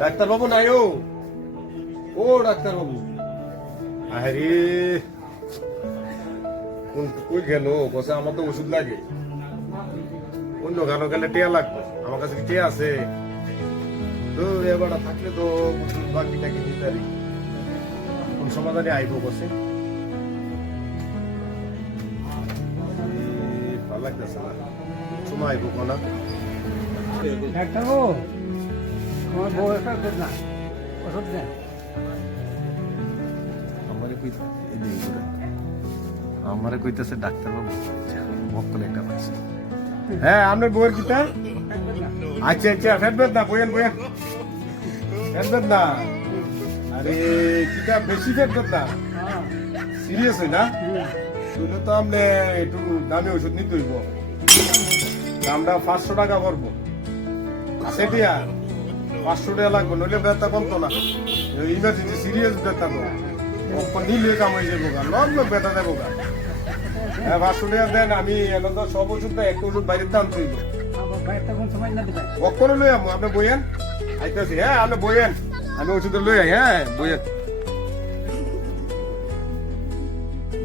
Doctor বাবু নাই ও। ও doctor বাবু আরে কোন কই গেল? বসে আমার তো ওষুধ লাগে। অন্য গানো গেলে টিয়া লাগবে। আমার কাছে টিয়া আছে? তো এবারটা থাকলে তো ওষুধ বাকি টাকি দিতে পারি। কোন সমাধানে আইব বসে? ভালো লাগতেছে না। সময় আইব কোনা। ডাক্তারবাবু। আমার বউ একটা না ওষুধ দেন আমারে কই ঘুরে। আমারে কইতেছে ডাক্তার বাবু মক্কল একটা পাইছে। হ্যাঁ আপনার বউয়ের কিটা আচ্ছা আচ্ছা ফেটবেন না বইয়েন বইয়েন। ফেটবেন না আরে কিটা বেশি ফেটবেন না সিরিয়াস হই না। শুনে তো আপনি একটু দামি ওষুধ নিতে হইব। দামটা পাঁচশো টাকা পড়ব। আছে দিয়া পাঁচশো টাকা লাগবে নইলে ব্যথা কমতো না। ইমার্জেন্সি সিরিয়াস ব্যথা কখন নিলে কাম হয়ে যাব গা লগ লগ ব্যথা দেবো গা। হ্যাঁ পাঁচশো টাকা দেন আমি এখন তো সব ওষুধ না একটা ওষুধ বাইরের দাম দিবেন কখন লই আমো আপনি বইয়েন? আইতেছি হ্যাঁ আপনি বইয়েন। আমি ওষুধ লই আই হ্যাঁ বইয়েন।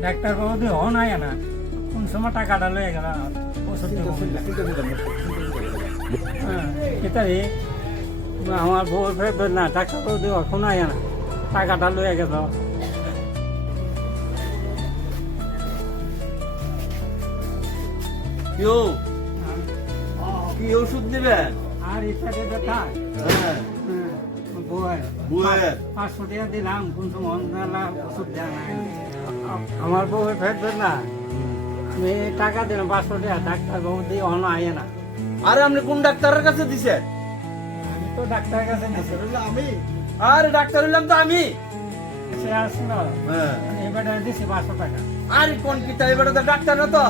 ডাক্তারবাবু দিয়ে হন আয় না। কোন সময় টাকাটা লয়ে গেল ওষুধ দেবো। হ্যাঁ এটা আমার বউ ফেরত না ডাক্তারবাবু দিয়ে এখন আয় না। টাকাটা লয়ে গেছ কেউ? কি ওষুধ নেবেন আর এটা ব্যথা হ্যাঁ। বউয়ের? পাঁচশো টাকা দিলাম ওষুধ দেয় আমার বউ ফেরত না। আমি টাকা দিলাম পাঁচশো টাকা। ডাক্তার ডাক্তারবাবু দিয়ে অন আয় না। আরে আপনি কোন ডাক্তারের কাছে আমি তো ডাক্তারের কাছে আমি? আরে ডাক্তার হইলাম তো আমি। সে আসলো। হ্যাঁ। এবারে দিছি পাঁচশো টাকা। আরে কোন কিতা? এবারে তো ডাক্তার না তো।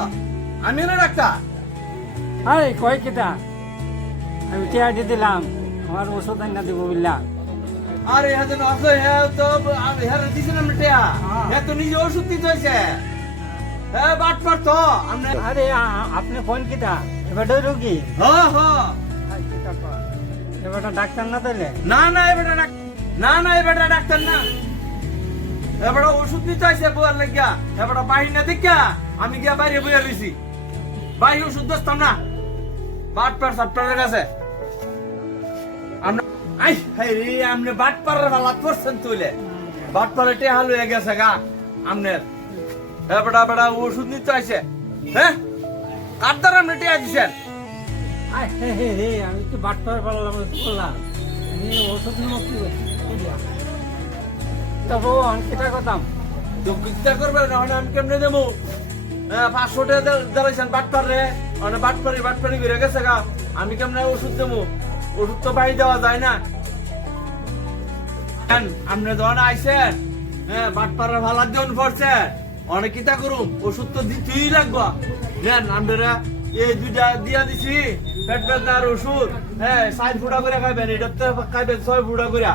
আমি না ডাক্তার। আরে কয় কিটা আমি দিয়ে দিলাম। আমার ওষুধ আইনা দিব বুঝলা আরে হ্যাঁ যেন আছে হ্যাঁ তো হ্যাঁ আপনি টেয়া। হ্যাঁ। হ্যাঁ তো নিজে ওষুধ দিতে হয়েছে হ্যাঁ বাট পার তো। আপনি আরে আপনি ফোন কিটা এবারে রুগী? হ্যাঁ হ্যাঁ। এবারে ডাক্তার না দিলে না না এবারে ডাক- না না এবারে ডাক্তার না। এবারে ওষুধ দিতে আছে বউয়ার লাগিয়া। এবারে বাহির না দেখা আমি গিয়া বাইরে বইয়া রইছি। বাইরে ওষুধ দস্তাম না। বাট পার সাপ্টারের কাছে। আমরা আই, হাই রে, আমনে বাট পারের বালা করছেন তুইলে। বাট পারে টেহা লইয়া গেছে গা, আমনের। এবারে এবারে ওষুধ নিতে আছে হ্যাঁ? কার দ্বারা আপনি টেহা আমি আমি ওষুধ আমি। কেমনে দেবো? পাঁচশো রে। মানে আমি কেমনে ওষুধ দেবো? ওষুধ তো বাড়ি দেওয়া যায় না। আপনি যখন আইসেন হ্যাঁ বাটপাড়ার ভালার যখন পড়ছে। অনেক কিতা করুম, ওষুধ তো দিতেই লাগবো। নেন আমরা এই দুইটা দিয়া দিছি। পেট বেদনার ওষুধ। হ্যাঁ সাইড ফুটা করে খাইবেন এটা তো খাইবেন ছয় ফুটা করে।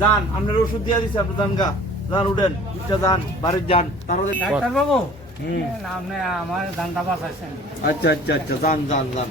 যান আপনার ওষুধ দিয়ে দিচ্ছে আপনার যান গা যান উঠেন ইচ্ছা যান বাড়ির যান তারপরে ডাক্তার বাবু। আপনি আমার ধানটা বাঁচাইছেন। আচ্ছা আচ্ছা আচ্ছা যান যান যান।